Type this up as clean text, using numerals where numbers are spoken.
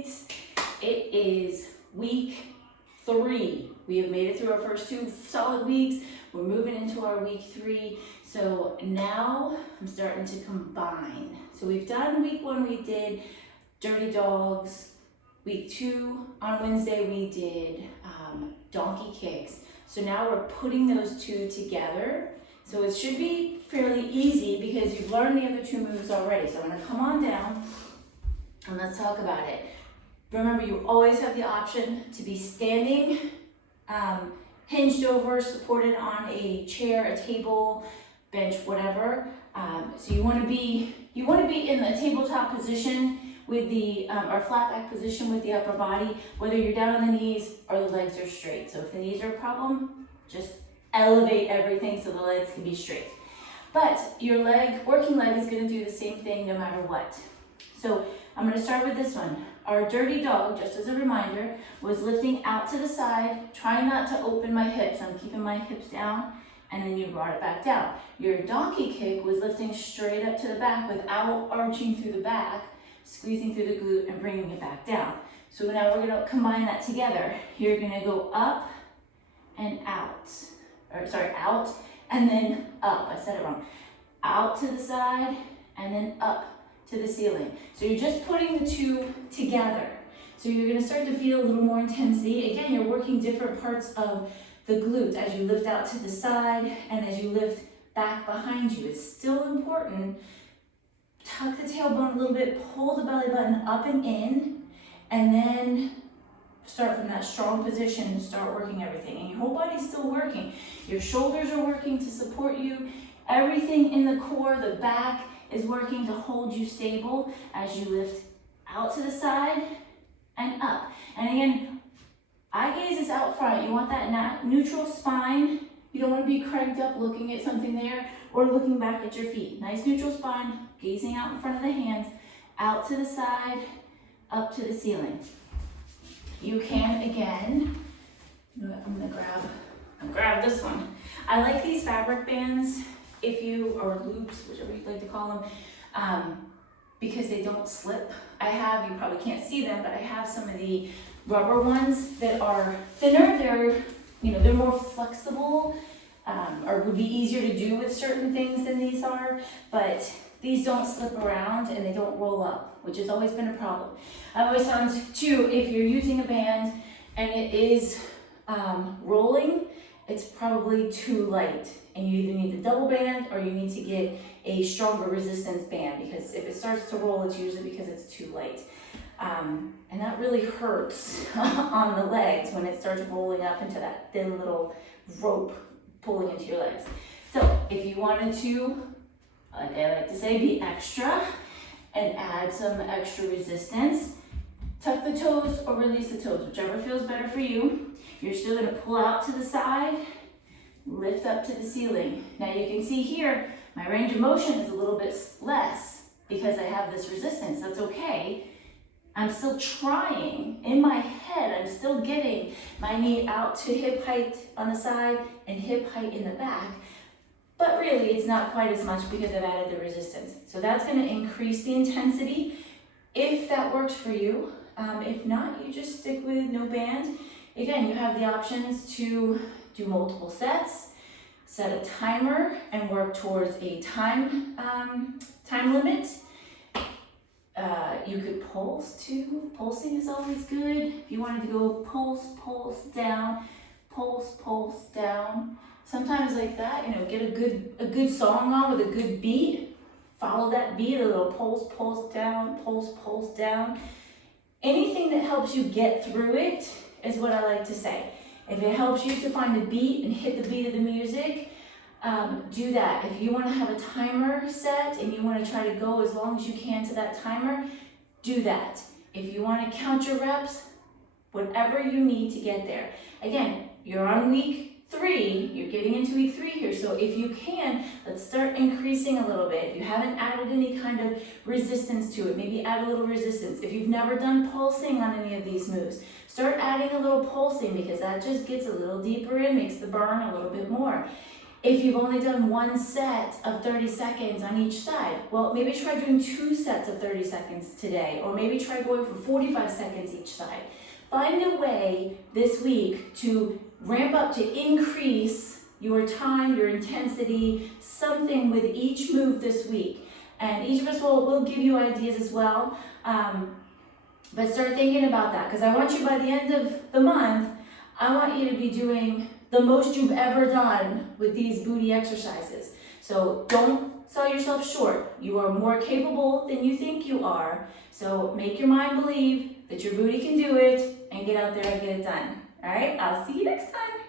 it. It is week 3. We have made it through our first 2 solid weeks. We're moving into our week 3. So now I'm starting to combine. So we've done week 1, we did dirty dogs. Week 2, on Wednesday, we did donkey kicks. So now we're putting those 2 together. So it should be fairly easy because you've learned the other 2 moves already. So I'm gonna come on down and let's talk about it. Remember, you always have the option to be standing, hinged over, supported on a chair, a table, bench, whatever. So you want to be in the tabletop position with the or flat back position with the upper body, whether you're down on the knees or the legs are straight. So if the knees are a problem, just elevate everything so the legs can be straight. But your working leg is going to do the same thing no matter what. So I'm going to start with this one. Our dirty dog, just as a reminder, was lifting out to the side, trying not to open my hips. I'm keeping my hips down, and then you brought it back down. Your donkey kick was lifting straight up to the back without arching through the back, squeezing through the glute and bringing it back down. So now we're going to combine that together. You're going to go up and out, out and then up. I said it wrong. Out to the side and then up to the ceiling. So you're just putting the 2 together. So you're going to start to feel a little more intensity. Again, you're working different parts of the glutes as you lift out to the side and as you lift back behind you. It's still important. Tuck the tailbone a little bit, pull the belly button up and in, and then start from that strong position and start working everything. And your whole body's still working. Your shoulders are working to support you. Everything in the core, the back, is working to hold you stable as you lift out to the side and up. And again, eye gaze is out front. You want that neutral spine. You don't want to be cranked up looking at something there or looking back at your feet. Nice neutral spine, gazing out in front of the hands, out to the side, up to the ceiling. You can, again, I'm gonna grab this one. I like these fabric bands, or loops, whichever you'd like to call them, because they don't slip. You probably can't see them, but I have some of the rubber ones that are thinner. They're more flexible, or would be easier to do with certain things than these are, but these don't slip around and they don't roll up, which has always been a problem. I've always found too, if you're using a band and it is rolling, it's probably too light. And you either need the double band or you need to get a stronger resistance band, because if it starts to roll, it's usually because it's too light. And that really hurts on the legs when it starts rolling up into that thin little rope pulling into your legs. So if you wanted to, like I like to say, be extra and add some extra resistance, tuck the toes or release the toes, whichever feels better for you. You're still going to pull out to the side, lift up to the ceiling. Now you can see here, my range of motion is a little bit less because I have this resistance. That's okay. I'm still trying. In my head, I'm still getting my knee out to hip height on the side and hip height in the back. But really, it's not quite as much because I've added the resistance. So that's going to increase the intensity if that works for you. If not, you just stick with no band. Again, you have the options to do multiple sets, set a timer, and work towards a time limit. You could pulse too. Pulsing is always good. If you wanted to go pulse, pulse down, pulse, pulse down. Sometimes like that, get a good song on with a good beat. Follow that beat, a little pulse, pulse down, pulse, pulse down. Anything that helps you get through it is what I like to say. If it helps you to find a beat and hit the beat of the music, do that. If you want to have a timer set and you want to try to go as long as you can to that timer, do that. If you want to count your reps, whatever you need to get there. Again, you're on week 3, you're getting into week 3 here, so if you can, let's start increasing a little bit. If you haven't added any kind of resistance to it, maybe add a little resistance. If you've never done pulsing on any of these moves, start adding a little pulsing because that just gets a little deeper in, makes the burn a little bit more. If you've only done one set of 30 seconds on each side, well, maybe try doing 2 sets of 30 seconds today, or maybe try going for 45 seconds each side. Find a way this week to ramp up, to increase your time, your intensity, something with each move this week. And each of us will give you ideas as well. But start thinking about that, because I want you by the end of the month, I want you to be doing the most you've ever done with these booty exercises. So don't sell yourself short. You are more capable than you think you are. So make your mind believe that your booty can do it and get out there and get it done. All right, I'll see you next time.